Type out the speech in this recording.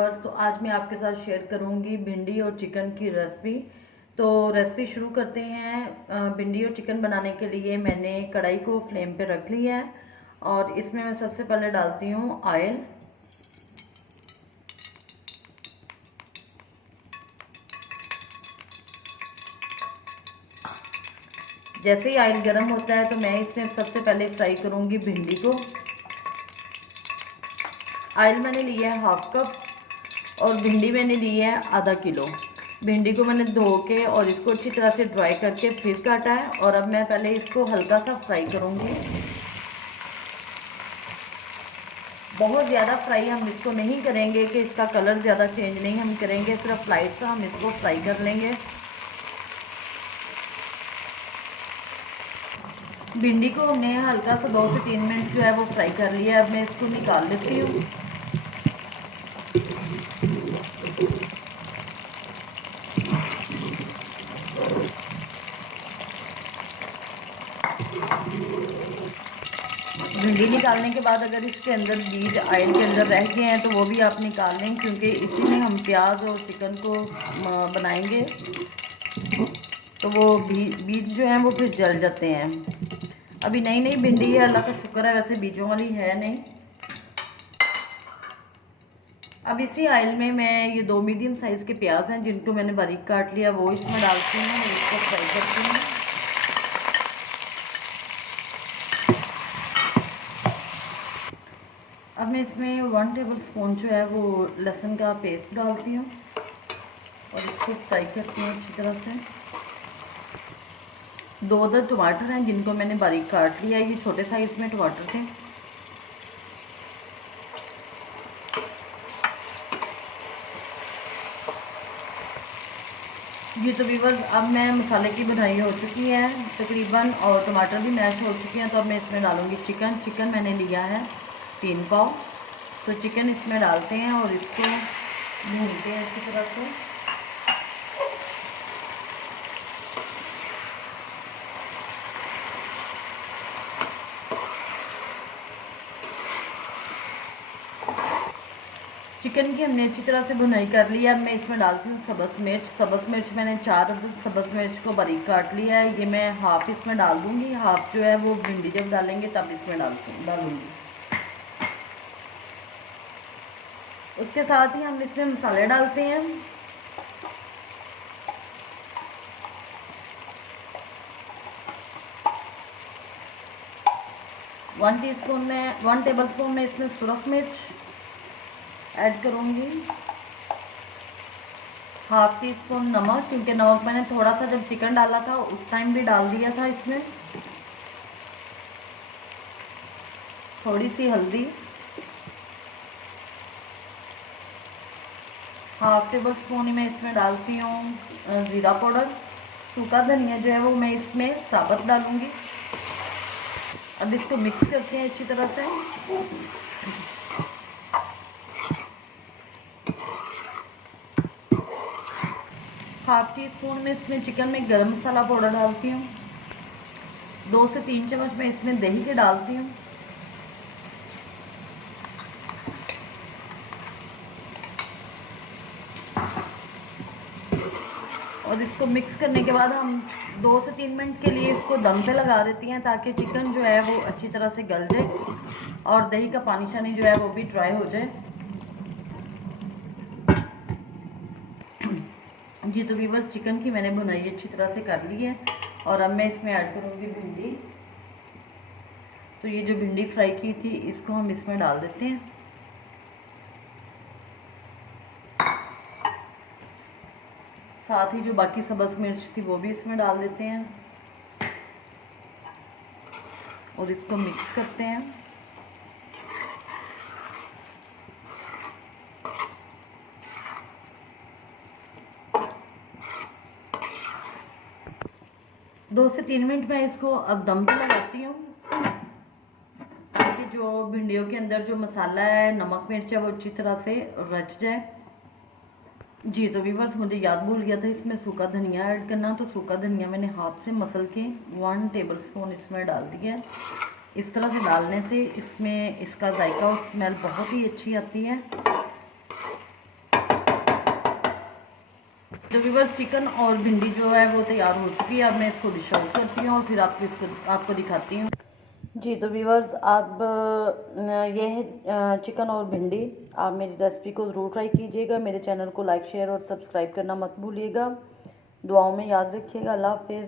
Viewers, तो आज मैं आपके साथ शेयर करूंगी भिंडी और चिकन की रेसिपी। तो रेसिपी शुरू करते हैं। भिंडी और चिकन बनाने के लिए मैंने कढ़ाई को फ्लेम पे रख लिया है और इसमें मैं सबसे पहले डालती हूँ ऑयल। जैसे ही ऑयल गर्म होता है तो मैं इसमें सबसे पहले फ्राई करूँगी भिंडी को। ऑयल मैंने लिया है हाफ कप और भिंडी मैंने ली है आधा किलो। भिंडी को मैंने धो के और इसको अच्छी तरह से ड्राई करके फिर काटा है और अब मैं पहले इसको हल्का सा फ्राई करूँगी। बहुत ज़्यादा फ्राई हम इसको नहीं करेंगे कि इसका कलर ज़्यादा चेंज नहीं हम करेंगे, सिर्फ लाइट सा हम इसको फ्राई कर लेंगे। भिंडी को हमने हल्का सा 2 से 3 मिनट जो है वो फ्राई कर लिया है। अब मैं इसको निकाल लेती हूँ। भिंडी निकालने के बाद अगर इसके अंदर बीज ऑयल के अंदर रह गए हैं तो वो भी आप निकाल लें, क्योंकि इसी में हम प्याज और चिकन को बनाएंगे तो वो बीज जो हैं वो फिर जल जाते हैं। अभी नई नई भिंडी है, अल्लाह का शुक्र है, वैसे बीजों वाली है नहीं। अब इसी ऑयल में मैं ये 2 मीडियम साइज़ के प्याज हैं जिनको मैंने बारीक काट लिया वो इसमें डालती हूँ और इसको फ्राई करती हूँ। अब मैं इसमें 1 टेबल स्पून जो है वो लहसुन का पेस्ट डालती हूँ और इसको फ्राई करती हूँ अच्छी तरह से। 2 अदर टमाटर हैं जिनको मैंने बारीक काट लिया, ये छोटे साइज़ में टमाटर थे। ये तो व्यूअर्स अब मैं मसाले की बनाई हो चुकी है तकरीबन और टमाटर भी मैश हो चुके हैं। तो अब मैं इसमें डालूँगी चिकन मैंने लिया है 3 पाव। तो चिकन इसमें डालते हैं और इसको भूनते हैं अच्छी तरह से। चिकन की हमने अच्छी तरह से भुनाई कर ली है। अब मैं इसमें डालती हूँ सब्ज़ मिर्च मैंने 4 सब्ज़ मिर्च को बारीक काट लिया है। ये मैं हाफ इसमें डाल दूँगी, हाफ जो है वो भिंडी जब डालेंगे तब इसमें डालूँगी। उसके साथ ही हम इसमें मसाले डालते हैं। वन टेबल स्पून में इसमें सुरख मिर्च ऐड करूँगी। हाफ टी स्पून नमक, क्योंकि नमक मैंने थोड़ा सा जब चिकन डाला था उस टाइम भी डाल दिया था इसमें। थोड़ी सी हल्दी, हाफ टेबल स्पून ही मैं इसमें डालती हूँ ज़ीरा पाउडर। सूखा धनिया जो है वो मैं इसमें साबुत डालूँगी। अब इसको मिक्स करते हैं अच्छी तरह से। हाफ टी स्पून में इसमें चिकन में गरम मसाला पाउडर डालती हूँ। 2 से 3 चम्मच मैं इसमें दही के डालती हूँ। और इसको मिक्स करने के बाद हम 2 से 3 मिनट के लिए इसको दम पे लगा देती हैं ताकि चिकन जो है वो अच्छी तरह से गल जाए और दही का पानी शानी जो है वो भी ड्राई हो जाए। जी तो व्यूअर्स, चिकन की मैंने भुनाई अच्छी तरह से कर ली है और अब मैं इसमें ऐड करूँगी भिंडी। तो ये जो भिंडी फ्राई की थी इसको हम इसमें डाल देते हैं। साथ ही जो बाकी सब्ज़ मिर्च थी वो भी इसमें डाल देते हैं और इसको मिक्स करते हैं। दो से 3 मिनट मैं इसको अब दम पे लगाती हूँ ताकि जो भिंडियों के अंदर जो मसाला है, नमक मिर्च है, वो अच्छी तरह से रच जाए। जी तो व्यूअर्स, मुझे याद भूल गया था इसमें सूखा धनिया ऐड करना। तो सूखा धनिया मैंने हाथ से मसल के 1 टेबल स्पून इसमें डाल दिया। इस तरह से डालने से इसमें इसका जायका और स्मेल बहुत ही अच्छी आती है। तो व्यूअर्स चिकन और भिंडी जो है वो तैयार हो चुकी है। अब मैं इसको डिश आउट करती हूँ और फिर आपको दिखाती हूँ। जी तो व्यूअर्स अब ये है चिकन और भिंडी। आप मेरी रेसिपी को ज़रूर ट्राई कीजिएगा। मेरे चैनल को लाइक शेयर और सब्सक्राइब करना मत भूलिएगा। दुआओं में याद रखिएगा। अल्लाह हाफिज़।